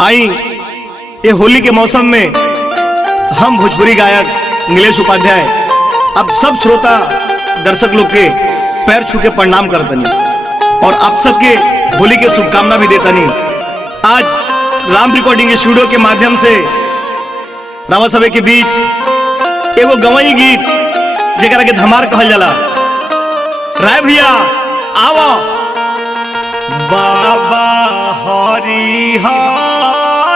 आई ये होली के मौसम में हम भोजपुरी गायक नीलेश उपाध्याय अब सब श्रोता दर्शक लोग के पैर छू के प्रणाम करतनी और आप सबके होली के शुभकामना भी देतनी। आज राम रिकॉर्डिंग स्टूडियो के माध्यम से रामा सभा के बीच एगो गवई गीत जेकरा के धमार कहल जाला। राय भैया आवो। बाबा हरि हरनाथ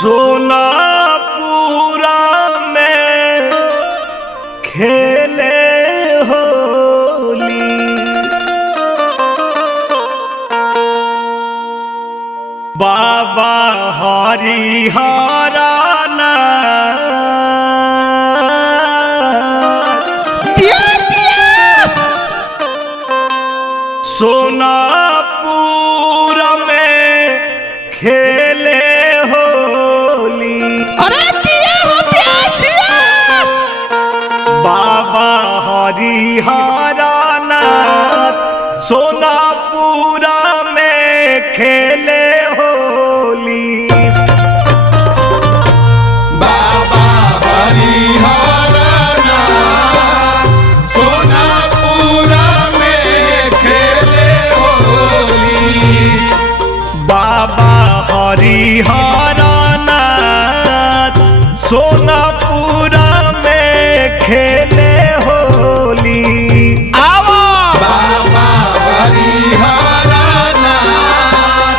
सोनापुरा में खेले होली। बाबा हरि हरनाथ सोनापुर में खेले होली। अरे दिया हो प्यार दिया। बाबा हरि हरनाथ सोनापुर में खेले होली। बाबा हरि हरनाथ सोनापुरा में खेले होली। बाबा हरि हरनाथ सोनापुर में खेले होली। आवो। बाबा हरि हरनाथ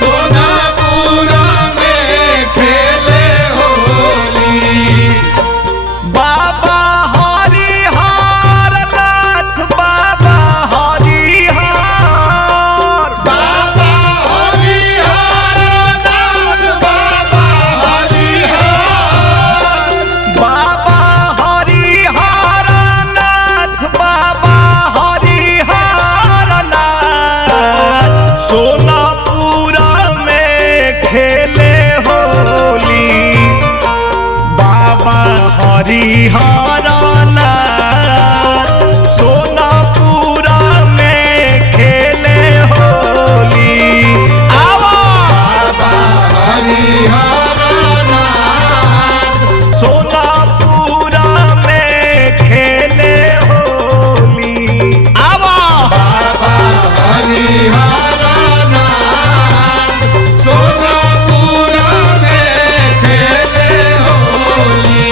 सोनापुरा में खेले होली। बाबा हरि हरनाथ बाबा हरि हर। बाबा हरि हरनाथ बाबा हरि हर। बाबा हरि हरनाथ बाबा हरि हरनाथ सोनापुर में खेले होली। बाबा हरि हरनाथ सोनापुर में खेले होली। आवो। बाबा हरि हरनाथ सोनापुर में खेले होली। आवो। बाबा हरि हरनाथ सोनापुरा में खेले होली।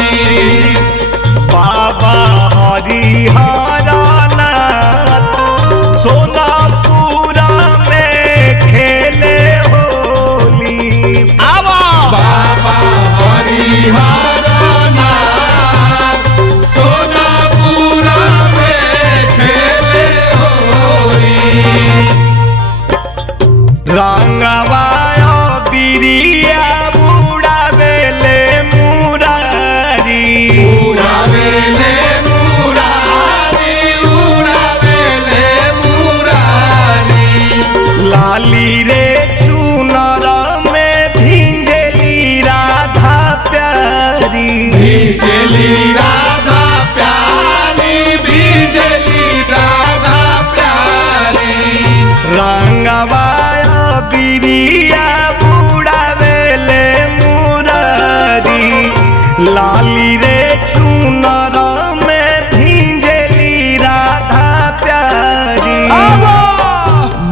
बाबा हरि हरनाथ सोनापुर में खेले होली। आवो। बाबा हरि हरनाथ सोनापुरा में खेले होली। रंगवायो बिरिया बुड़ावेले मुरारी। उड़ावेले मुरारी उड़ावेले मुरारी। लाली रे चुनर में भिंजली राधा प्यारी। भीजली राधा प्यारी भीजली राधा प्यारी। रंगवायो बिरिया बुड़ावेले मुरारी। लाली रे चुनर में भिंजली राधा प्यारी।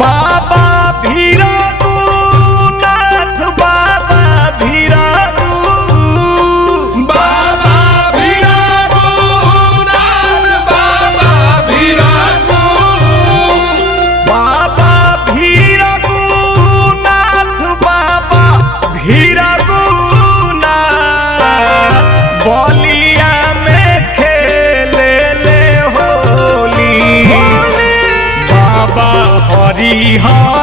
बाबा भीरगुनाथ बाबा भीरगु। बाबा भीरगुनाथ बाबा भीरगु। बाबा भीरगुनाथ बाबा भीरगुनाथ बलिया में खेले ले होली। बाबा हरि हर